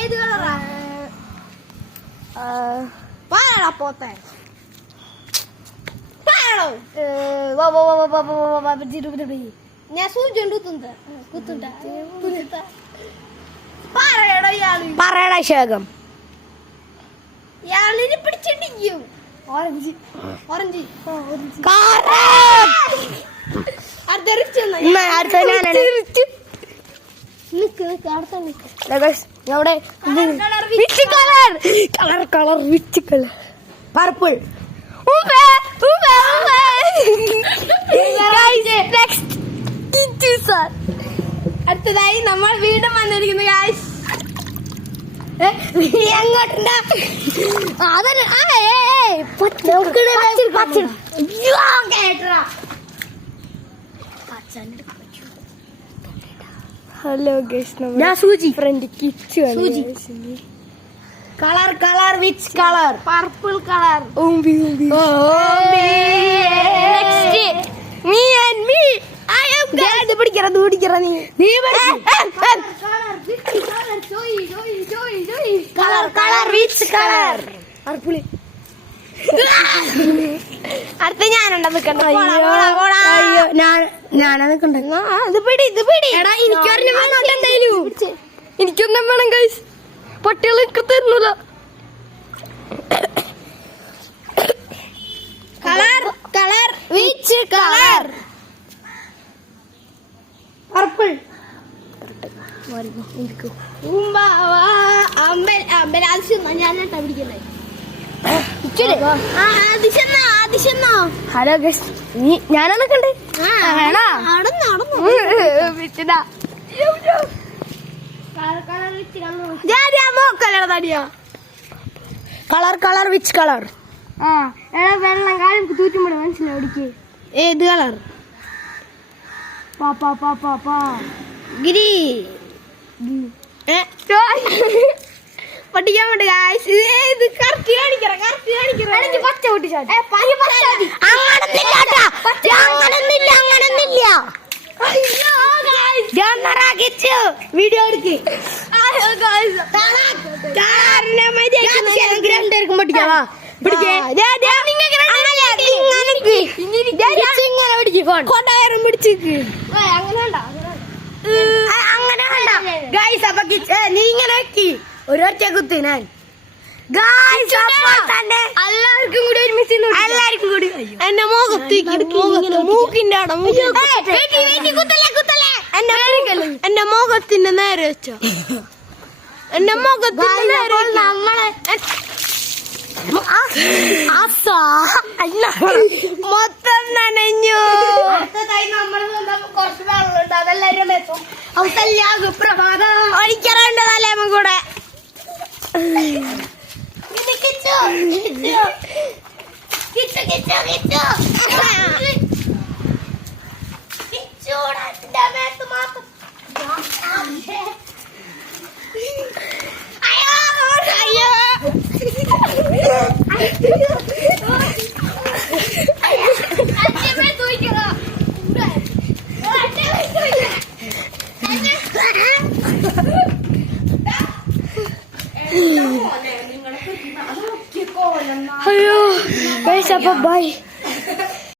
ഏത് കളറാ? പാടാ പോത്തെ. ഞാൻ സൂചി പറയടാ ശേഖം. ഇയാളിനെ പിടിച്ചിട്ടിരിക്കും. Orange orange purple. അടുത്തതായി നമ്മൾ വീണ്ടും വന്നിരിക്കുന്നു guys. Hello Suchi friend Kichu. Colour colour which colour? Purple colour. Colour colour which colour? Purple. അടുത്ത ഞാനുണ്ടോ നിക്കണ്ട? ഞാനാ നിക്കണ്ട. എടാ എനിക്കൊന്നും വേണം ഗൈസ്. പട്ടികൾ എനിക്ക് തരുന്നില്ല. Colour colour which colour? Purple. അമ്പൽ ആദിശം ഞാനാട്ടാ പിടിക്കുന്നേ. ഹലോ ഗൈസ്, ഞാനാ നിക്കണ്ടേ? Colour colour which colour? വെള്ളം കാലം തൂറ്റുമ്പോൾ മനസ്സിലായി. ഏത് കളർ? ഗിരി പഠിക്കാൻ വേണ്ടി ഇത് കറക്റ്റ് കാണിക്കണം. പച്ച പൊട്ടിച്ചാട്ടി വീഡിയോ എടുക്ക്. രണ്ടുപേർക്കും പഠിക്കാവാ. കൊണ്ടായിരം പിടിച്ചിക്ക് അങ്ങനെ ഗൈസ്. അപ്പൊ നീ ഇങ്ങനെ വെക്കി ഒരൊറ്റ കുത്തി ഞാൻ. എല്ലാവർക്കും കൂടി ഒരുമിച്ച് എല്ലാവർക്കും കൂടി എന്റെ മൂക്കിന്റെ അവിടെ എന്റെ മുഖത്തിന്റെ നേരെ വെച്ചോ. എന്റെ മുഖത്തിന്റെ നേരെ നമ്മളെ മൊത്തം നനഞ്ഞു. കുറച്ച് വെള്ളമുണ്ട്, അതെല്ലാരും ഒഴിക്കാറുണ്ട് തലേമ കൂടെ. അയ്യോ ഗൈസ്, അപ്പൊ ബൈ.